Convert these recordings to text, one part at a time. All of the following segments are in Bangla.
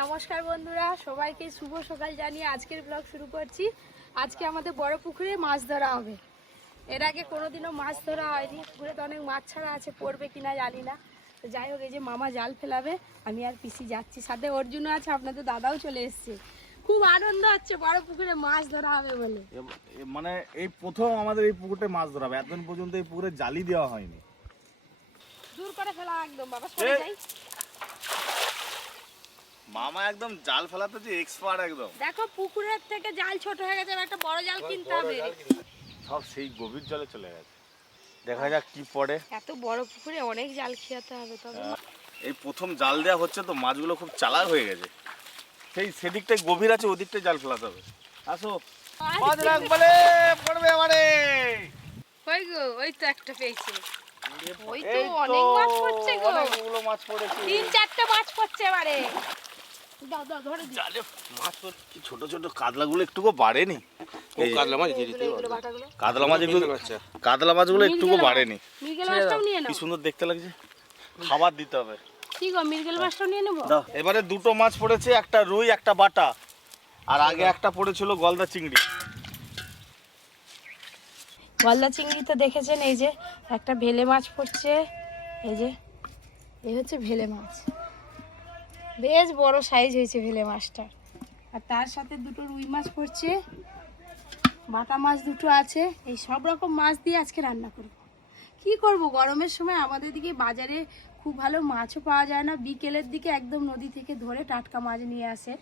নমস্কার বন্ধুরা, সবাইকে শুভ সকাল জানিয়ে আজকের ব্লগ শুরু করছি। আজকে আমাদের বড় পুকুরে মাছ ধরা হবে। এর আগে কোনোদিনও মাছ ধরা হয়নি। পুকুরে তো অনেক মাছ ছাড়া আছে, পড়বে কিনা জানি না। তো যাই হোক, এই যে মামা জাল ফেলাবে, আমি আর পিসি যাচ্ছি, সাথে অর্জুন আছে, আপনাদের দাদাও চলে এসছে। খুব আনন্দ হচ্ছে বড় পুকুরে মাছ ধরা হবে বলে। মানে এই প্রথম আমাদের এই পুকুরটা মাছ ধরা হবে। এতদিন পর্যন্ত এই পুকুরে জালি দেওয়া হয়নি। দূর করে ফেলা একদম, বাবা সরে যাই। মামা একদম জাল ফেলাতে যে এক্সপার্ট একদম। দেখো পুকুরের থেকে জাল ছোট হয়ে গেছে, একটা বড় জাল কিনতে হবে। সব সেই গভীর জলে চলে গেছে, দেখা যাক কি পড়ে। এত বড় পুকুরে অনেক জাল খেতে হবে। তবে এই প্রথম জাল দেওয়া হচ্ছে তো, মাছগুলো খুব চালাক হয়ে গেছে। সেদিকটাই গভীর আছে, ওদিকটাই জাল ফেলাতে হবে। আসো মাছ রাখবলে পড়বে আমারে। কই গো, ওই তো একটা পেয়েছে। ওই তো অনেক মাছ পড়ছে গো, অনেকগুলো মাছ পড়েছে। 3-4টা মাছ পড়ছে এবারে। দাও দাও ধরে দি। জালে মাছ কি ছোট ছোট কাতলাগুলো একটুকু বাড়েনি। এই কাতলা মাছ দিয়ে দিতে হবে। কাতলা মাছগুলো একটুকু বাড়েনি। মৃগেল মাছটাও নিয়ে নাও। কি সুন্দর দেখতে লাগছে। খাবার দিতে হবে। কি গো, মৃগেল মাছটাও নিয়ে নেব। দাও। এবারে দুটো মাছ পড়েছে, একটা রুই একটা বাটা, আর আগে একটা পড়েছিল গলদা চিংড়ি। গলদা চিংড়ি তো দেখেছেন, এই যে একটা ভেলে মাছ পড়ছে, এই যে এই হচ্ছে ভেলে মাছ। বেশ বড় সাইজ হয়েছে ভেলে মাছটা। আর তার সাথে দুটো রুই মাছ পড়ছে, বাটা মাছ দুটো আছে। এই সব রকম মাছ দিয়ে আজকে রান্না করব। কি করব, গরমের সময় আমাদের দিকে বাজারে খুব ভালো মাছও পাওয়া যায় না। বিকেলের দিকে একদম নদী থেকে ধরে টাটকা মাছ নিয়ে আসে,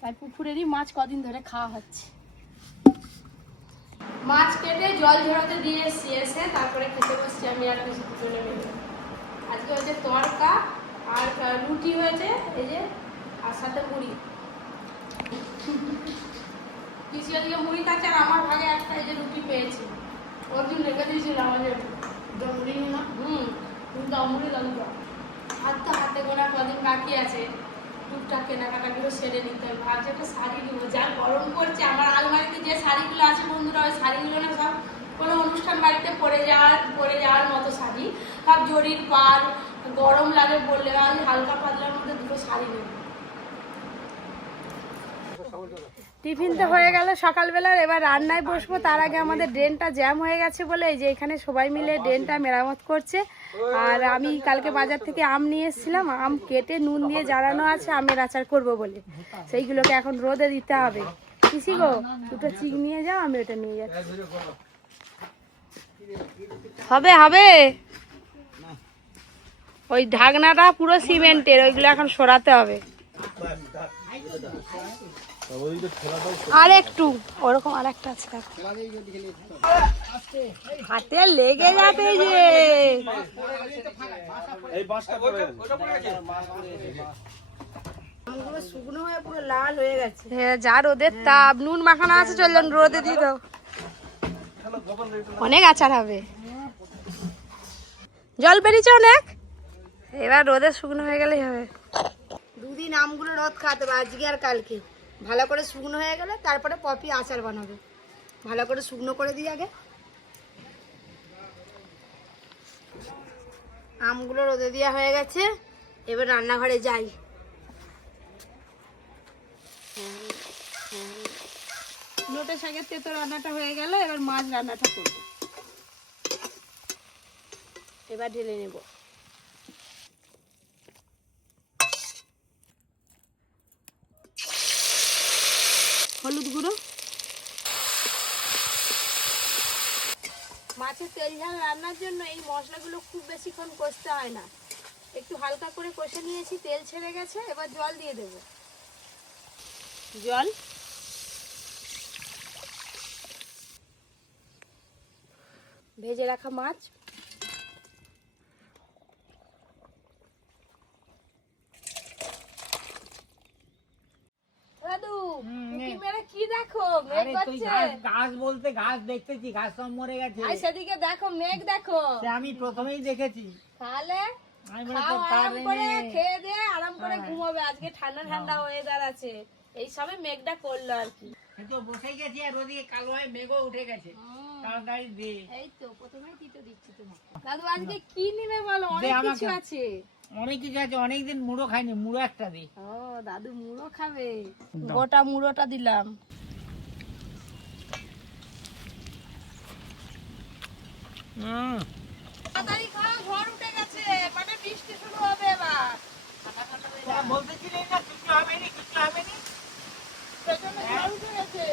তাই পুকুরেরই মাছ কদিন ধরে খাওয়া হচ্ছে। মাছ কেটে জল ঝরাতে দিয়ে এসে তারপরে খেতে বসছি আমি আর কিছু দুজনে মিলে। আজকে হচ্ছে তড়কা আর রুটি হয়েছে, এই যে, আর সাথে মুড়ি। পিসি ওদিকে মুড়ি খাচ্ছে, আর আমার ভাগে একটা এই যে রুটি পেয়েছি। অর্জুন রেখে দিয়েছিল আমাদের মুড়ি না। তুমি দাও মুড়ি দাও। আর তো হাতে গোনা কদিন বাকি আছে, টুকটাক কেনাকাটাগুলো সেরে নিতে হবে। ভাবছি একটা শাড়ি নেবো, যা গরম পড়ছে। আমার আলমারিতে যে শাড়িগুলো আছে বন্ধুরা, ওই শাড়িগুলো না সব কোনো অনুষ্ঠান বাড়িতে পরে যাওয়ার মতো শাড়ি, সব জরির পার, গরম লাগে বললে। আমি হালকা পাতলার মধ্যে দুটো শাড়ি নেব। টিফিন তো হয়ে গেল সকালবেলার, এবার রান্নায় বসবো। তার আগে আমাদের ড্রেনটা জ্যাম হয়ে গেছে বলে এই যে এখানে সবাই মিলে ড্রেনটা মেরামত করছে। আর আমি কালকে বাজার থেকে আম নিয়ে এসেছিলাম, আম কেটে নুন দিয়ে জ্বালানো আছে, আমের আচার করব বলে। সেইগুলোকে এখন রোদে দিতে হবে। কিসি গো, দুটো চিক নিয়ে যাও, আমি ওটা নিয়ে যাচ্ছি। হবে হবে, ওই ঢাকনাটা পুরো সিমেন্টের, ওইগুলো এখন সরাতে হবে। আর একটু ওরকম আর একটা আছে, হাতে লেগে যাবে যে। শুকনো হয়ে পুরো লাল হয়ে গেছে। হ্যাঁ, যা রোদের তাপ। নুন মাখানো আছে, চলুন রোদে দিয়ে দাও, অনেক আচার হবে। জল বেরিয়েছে অনেক, এবার রোদে শুকনো হয়ে গেলেই হবে। দুদিন আমগুলো রোদ খাওয়াতে হবে, আজকে আর কালকে। ভালো করে শুকনো হয়ে গেলে তারপরে পপি আচার বানাবে। ভালো করে শুকনো করে দিই আগে। আমগুলো রোদে দেওয়া হয়ে গেছে, এবার রান্নাঘরে যাই। লোটে শাকের তেতো রান্নাটা হয়ে গেল, এবার মাছ রান্নাটা করব। এবার ঢেলে নেব। হলুদ গুঁড়ো। মাছের তেল ঝাল রান্নার জন্য এই মশলাগুলো খুব বেশিক্ষণ কষতে হয় না, একটু হালকা করে কষে নিয়েছি, তেল ছেড়ে গেছে। এবার জল দিয়ে দেব। জল, ভেজে রাখা মাছ, কি দেখো মেঘ হচ্ছে। গাছ বলতে গাছ দেখতেছি, গাছ সব মরে গেছে। সেদিকে দেখো মেঘ দেখো, আমি প্রথমেই দেখেছি। তাহলে আরাম করে খেয়ে দিয়ে আরাম করে ঘুমাবে। আজকে ঠান্ডা ঠান্ডা ওয়েদার আছে, এই সবে মেঘটা করলো আর কি। বসে গেছি, আর ওদিকে কালো হয়ে মেঘও উঠে গেছে। তাড়াতাড়ি দে। এই তো প্রথমেই দিতে দিচ্ছি তোমাকে। দাদু আজকে কি নিবে বলো, অনেক কিছু আছে। অনেক কিছু আছে, অনেকদিন মুড়ো খাইনি, মুড়ো একটা দিই। ও দাদু মুড়ো খাবে, গোটা মুড়োটা দিলাম। তাড়াতাড়ি খাও, ঝড় উঠে গেছে, মানে বৃষ্টি শুরু হবে এবার। তোরা বলতেছিলি না কিছু হবে নি, কিছু হবে নি। পেছনে ঝড় উঠে গেছে।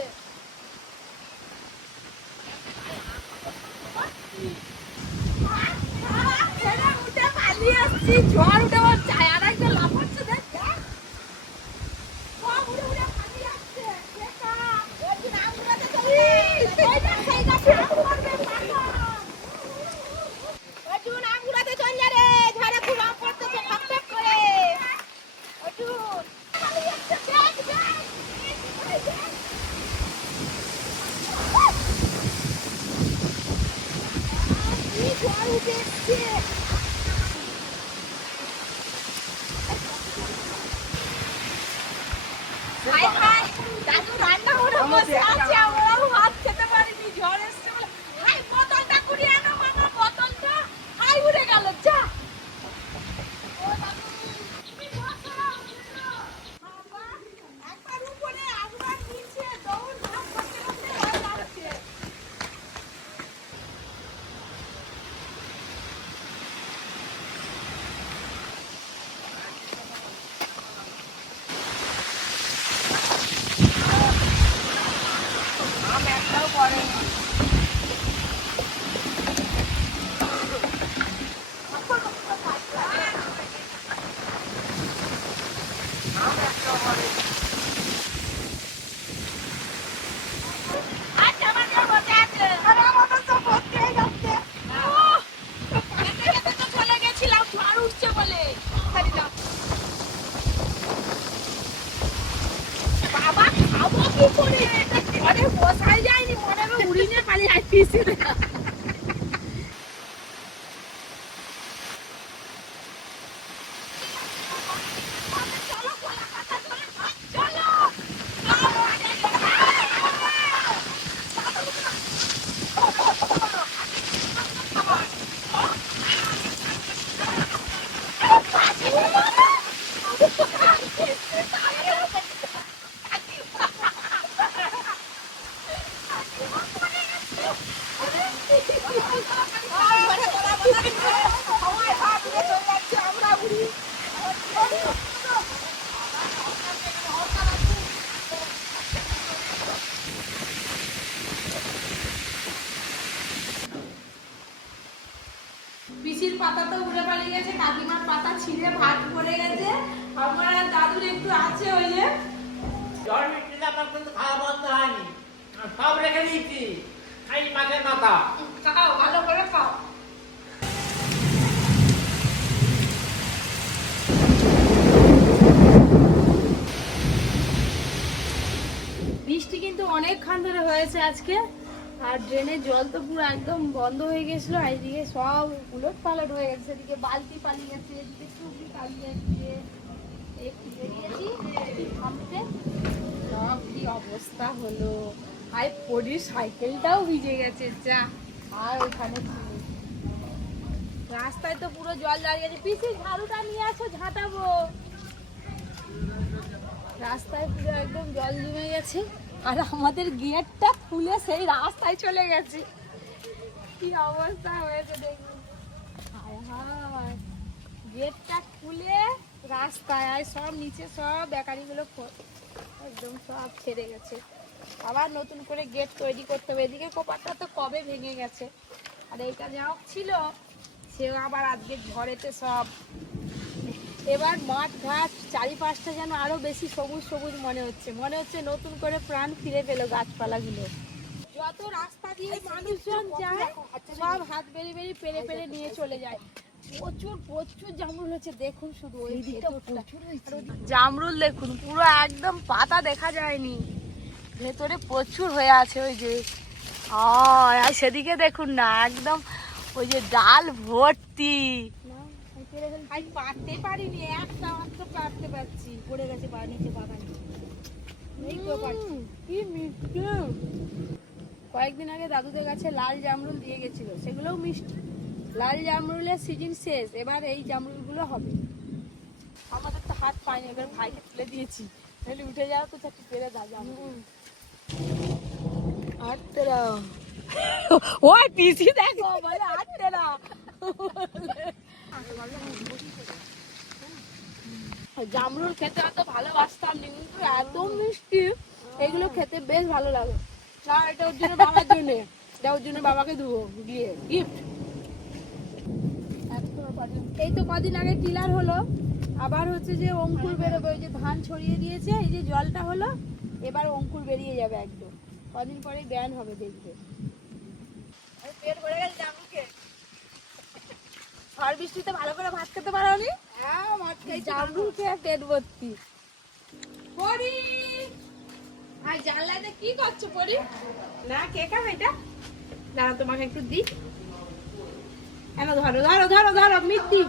ছেড়ে উঠে পালিয়ে আসছি, ঝড় উঠে আমার চায় আর একটা লাফাচ্ছে, দেখ দেখ। সব উড়ে উড়ে পালিয়ে আসছে। দেখা, ওই যে আমগুলোতে চলে গেছে। এই দেখ, সেই গাছে আম পড়বে, পাগল। অর্জুন, আমগুলোতে চল যা রে, ঝড়ে খুব আম পড়তেছে টপ টপ করে। অর্জুন, পালিয়ে আসছে, দেখ দেখ। এই দেখ। কি ঝড় উঠে এসছে। হাই হাই, দাদু রান্না করে বসে আছে, আমরাও ভাত খেতে পারিনি, ঝড় এসছে বলে। হাই, বোতলটা কুড়িয়ে আনো মামা, বোতলটা। হাই, উড়ে গেল, যা। ও দাদু, তুমি বসো, বাবা, একবার উপরে, একবার নিচে, দৌড় ঝাঁপ করতে করতে ভয় লাগছে। আম একটাও পড়েনি। আচ্ছা, আমার কেউ বসে আছে। আরে আমাদের তো ভর্তি হয়ে যাচ্ছে। ওহ, খেতে খেতে তো চলে গেছিলাম, ঝড় উঠছে বলে। ছাড়ি দাও। বাবা, খাবো কি করে? এটা ঘরে বসাই যায়নি, মনে হয় উড়িয়ে পালিয়ে আসছি। চলো, কলাপাতা চলে, চলো। পিসির পাতা তো উড়ে পালিয়ে গেছে, কাকিমার পাতা ছিঁড়ে ভাত পড়ে গেছে, আমার আর দাদুর একটু আছে, ওই যে ঝড় বৃষ্টিতে আমার কিন্তু খাওয়া বন্ধ হয়নি, সব রেখে দিয়েছি, এই মাছের মাথা। খাও, ভালো করে খাও। বৃষ্টি কিন্তু অনেকক্ষণ ধরে হয়েছে আজকে, আর ড্রেনের জল তো পুরো একদম বন্ধ হয়ে গেছিল, আর এদিকে সব উলট পালট হয়ে গেছে, এদিকে বালতি পালিয়ে গেছে, এদিকে টুকরি পালিয়ে গেছে, একটু বেরিয়েছি থামতে, সব কি অবস্থা হলো। আর পরির সাইকেলটাও ভিজে গেছে, যা। আর ওখানে ছিল রাস্তায় তো পুরো জল দাঁড়িয়ে গেছে। পিসি, ঝাড়ুটা নিয়ে আসো, ঝাঁটাবো। রাস্তায় পুরো একদম জল জমে গেছে, আর আমাদের গেটটা খুলে সেই রাস্তায় চলে গেছে। কি অবস্থা হয়েছে দেখুন। হায় হায়, গেটটা খুলে রাস্তায়, আর সব নিচে সব বেকারিগুলো একদম সব ছেড়ে গেছে। আবার নতুন করে গেট তৈরি করতে হবে। এদিকে কোপারটা তো কবে ভেঙে গেছে, আর এইটা যা ছিল সেও আবার আজকে ঝড়েতে সব। এবার মাঠ ঘাট চারিপাশটা যেন আরো বেশি সবুজ সবুজ মনে হচ্ছে, মনে হচ্ছে নতুন করে প্রাণ ফিরে পেল গাছপালাগুলো। যত রাস্তা দিয়ে মানুষজন যায় সব হাত বেরিয়ে বেরিয়ে পেরে পেরে নিয়ে চলে যায়। প্রচুর প্রচুর জামরুল হচ্ছে, দেখুন শুধু ওই দিকটা প্রচুর হয়েছে। জামরুল দেখুন, পুরো একদম পাতা দেখা যায়নি, ভেতরে প্রচুর হয়ে আছে। ওই যে আর সেদিকে দেখুন না, একদম ওই যে ডাল ভর্তি। আমি পারতে পারিনি, একটা মাত্র পারতে পারছি, পড়ে গেছে নিচে বাগানে। এই তো পারছি, কি মিষ্টি। কয়েকদিন আগে দাদুদের কাছে লাল জামরুল দিয়ে গেছিল, সেগুলোও মিষ্টি। লাল জামরুলের সিজন শেষ, এবার এই জামরুলগুলো হবে। হাত পাইনি, এবার ভাইকে তুলে দিয়েছি, তাহলে উঠে যাও তো একটু পেরে দাও যাবো। আটতেরা ওই পিসি দেখো বলে আটতেরা। জামরুল খেতে এত ভালোবাসতাম কিন্তু এত মিষ্টি, এগুলো খেতে বেশ ভালো লাগে। না এটা ওর জন্য, বাবার জন্য, এটা ওর জন্য বাবাকে দেবো গিয়ে গিফট। এই তো কদিন আগে টিলার হলো, আবার হচ্ছে যে অঙ্কুর বেরোবে, ওই যে ধান ছড়িয়ে দিয়েছে, এই যে জলটা হলো, এবার অঙ্কুর বেরিয়ে যাবে একদম, কদিন পরে ব্যান হবে দেখবে। পেট ভরে গেছে জামরুলকে। ঝড় বৃষ্টিতে ভালো করে ভাত খেতে পারো নি? হ্যাঁ ভাত খাই, জামরুল খেয়ে পেট ভর্তি। পরি আর জানলাতে কি করছো পরি? না কে খাবে এটা? দাঁড়া তোমাকে একটু দিই। এনো ধরো ধরো ধরো ধরো, মিত্তি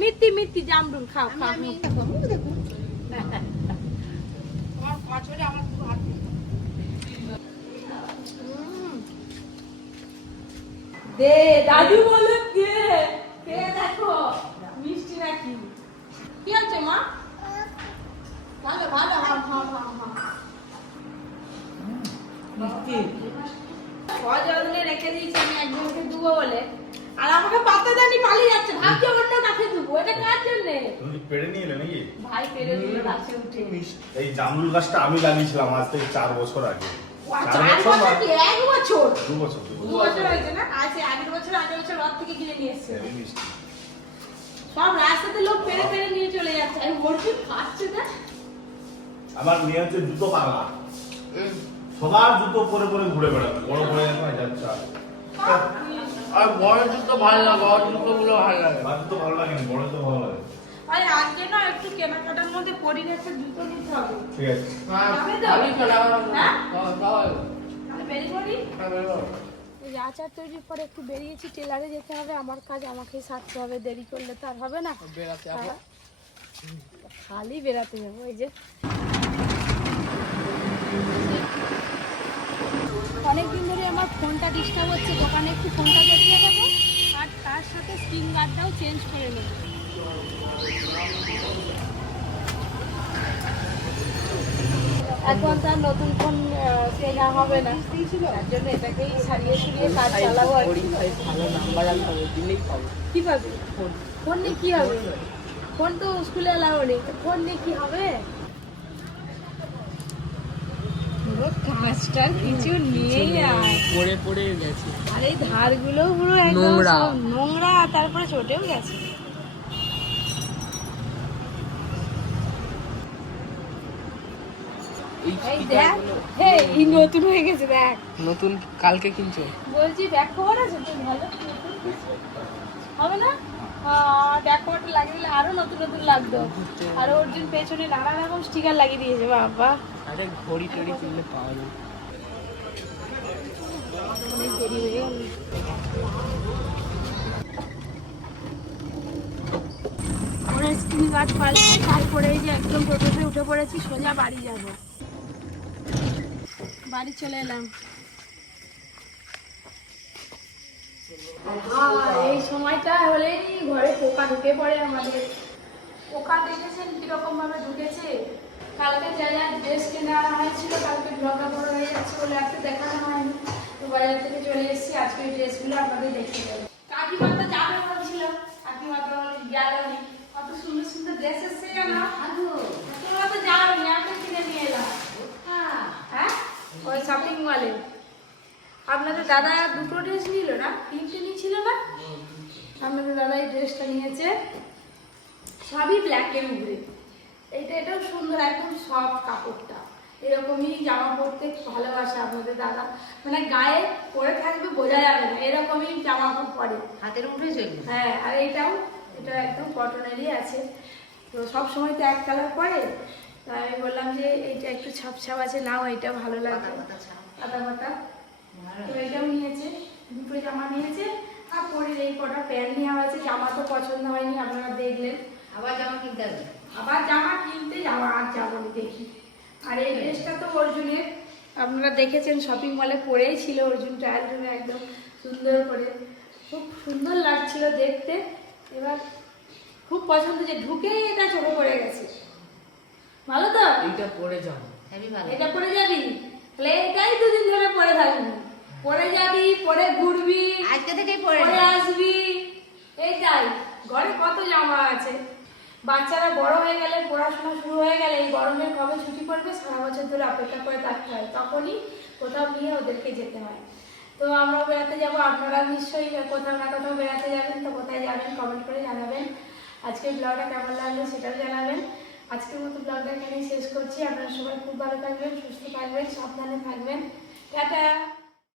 মিত্তি মিত্তি জামরুল খাও খাও। দে দাদু বলে দে, কে দেখো মিষ্টি নাকি? কি হচ্ছে মা? ভালো ভালো, হ্যাঁ হ্যাঁ হ্যাঁ হ্যাঁ মিষ্টি সযত্নে রেখে দিয়েছি আমি একজনকে দেবো বলে, আর আমাকে পাতা দানি পালিয়ে যাচ্ছে, ভাবছি অন্য কাছে দেবো। এটা কার জন্য? তুমি পেড়ে নিয়ে এলে নাকি? ভাই পেরে দিল গাছে উঠে। এই জামরুল গাছটা আমি লাগিয়েছিলাম আজ থেকে 4 বছর আগে। 4 বছর কি 1 বছর? 2 বছর। 2 বছর হয়েছে না? আছে আগের বছর রথ থেকে কিনে নিয়ে এসেছে। এই মিষ্টি। সব রাস্তাতে লোক পেরে পেরে নিয়ে চলে যাচ্ছে, আমি বলছি খাচ্ছে না। আমার মেয়ে হচ্ছে জুতো পাগলা, সবার জুতো পরে পরে ঘুরে বেড়াচ্ছে, বড় বড় যাচ্ছে। আর বড় জুতো ভালো লাগে, বড় জুতোগুলো ভালো লাগে। বাচ্চা তো ভালো লাগে না, বড় তো ভালো লাগে। আরে আজকে না একটু কেনাকাটার মধ্যে পরির একটা জুতো নিতে হবে। ঠিক আছে। যাবে তো? আমি চলে হ্যাঁ? যাও। তাহলে বেরিয়ে পড়ি। হ্যাঁ বেরো। এই আচার তৈরির পরে একটু বেরিয়েছি, টেলারে যেতে হবে, আমার কাজ আমাকেই সারতে হবে, দেরি করলে তো আর হবে না। বেরাতে আসো। হ্যাঁ। খালি বেরাতে যাবো। এই যে অনেকদিন ধরে আমার ফোনটা ডিস্টার্ব হচ্ছে, দোকানে একটু ফোনটা দেখিয়ে দেবো, আর তার সাথে স্ক্রিন গার্ডটাও চেঞ্জ করে নেবো। এখন তার নতুন ফোন কেনা হবে না, তার জন্য এটাকেই সারিয়ে সুরিয়ে কাজ চালাবো আর কি। ভালো নাম্বার আনতে হবে, দিলেই পাবো। কি পাবে? ফোন নিয়ে কি হবে? ফোন তো স্কুলে এলাও নেই, ফোন নিয়ে কি হবে? পুরো কাজটার কিছু নেই আর পড়ে পড়ে গেছে। আর এই ধারগুলো পুরো একদম নোংরা। সব নোংরা, তারপরে চটেও গেছে। এই দেখ, এই নতুন হয়ে গেছে দেখ। নতুন কালকে কিনছো? বলছি ব্যাক কভার আছে তো ভালো, নতুন কিছু হবে না? ব্যাক কভারটা লাগিয়ে দিলে আরো নতুন নতুন লাগতো। আর অর্জুন পেছনে নানা রকম স্টিকার লাগিয়ে দিয়েছে, বাবা আরে ঘড়ি টড়ি কিনলে পাওয়া যাবে। অনেক দেরি হয়ে গেল। আমরা স্ক্রিন গার্ড পাল্টে তারপরে এই যে একদম টোটোতে উঠে পড়েছি, সোজা বাড়ি যাব। বাড়ি চলে এলাম। এই সময়টা হলেই ঘরে পোকা ঢুকে পড়ে আমাদের। পোকা দেখেছেন কিরকম ভাবে ঢুকেছে। কালকে যা যা ড্রেস কেনা হয়েছিল, কালকে ব্লগটা বড় হয়ে যাচ্ছে বলে একটা দেখানো হয়নি, তো বাজার থেকে চলে এসেছি। আজকে এই ড্রেসগুলো আপনাদের দেখতে যাবো। কাকিমা তো যাবে বলছিল, কাকিমা তো গেলনি। কত সুন্দর সুন্দর ড্রেস এসছে জানো, তোমরা তো যাওনি, এখন কিনে নিয়ে এলাম। হ্যাঁ ওই শপিং মলে আপনাদের দাদা দুটো ড্রেস নিল না, 3টে নিয়েছিল না? আপনাদের দাদা এই ড্রেসটা নিয়েছে, সবই ব্ল্যাকের উপরে। এটাও সুন্দর, একদম সফট কাপড়টা। এরকমই জামা পরতে ভালোবাসে আপনাদের দাদা, মানে গায়ে পরে থাকবে বোঝা যাবে না, এরকমই জামা কাপড় পরে, হাতের উপরে চলবে। হ্যাঁ, আর এটা একদম কটনেরই আছে। তো সব সময় তো এক কালার পরে, তাই আমি বললাম যে এইটা একটু ছাপ আছে, নাও এইটা ভালো লাগবে, পাতা পাতা। তো এটাও নিয়েছে, দুটো জামা নিয়েছে। আর পরের এই কটা প্যান্ট নেওয়া হয়েছে। জামা তো পছন্দ হয়নি, আপনারা দেখলেন। আবার জামা কিনতে যাবো, আর যাবো দেখি। আর এই ড্রেসটা তো অর্জুনের, আপনারা দেখেছেন শপিং মলে পরেই ছিল অর্জুন ট্রায়াল রুমে, একদম সুন্দর করে, খুব সুন্দর লাগছিল দেখতে। এবার খুব পছন্দ, যে ঢুকেই এটা চোখে পড়ে গেছে। ভালো তো? এইটা পরে যাও। এটা পরে যাবি, তাহলে এটাই দুদিন ধরে পরে থাকবি, পরে যাবি, পরে ঘুরবি, আজকে থেকেই পরে পরে নে। আসবি, এইটাই। ঘরে কত জামা আছে। বাচ্চারা বড় হয়ে গেলে, পড়াশোনা শুরু হয়ে গেলে, এই গরমের কবে ছুটি পড়বে সারা বছর ধরে অপেক্ষা করে থাকতে হয়, তখনই কোথাও নিয়ে ওদেরকে যেতে হয়। তো আমরাও বেড়াতে যাব, আপনারা নিশ্চয়ই কোথাও না কোথাও বেড়াতে যাবেন, তো কোথায় যাবেন কমেন্ট করে জানাবেন। আজকের ব্লগটা কেমন লাগলো সেটাও জানাবেন। আজকের মতো ব্লগটা এখানেই শেষ করছি। আপনারা সবাই খুব ভালো থাকবেন, সুস্থ থাকবেন, সাবধানে থাকবেন। টাটা।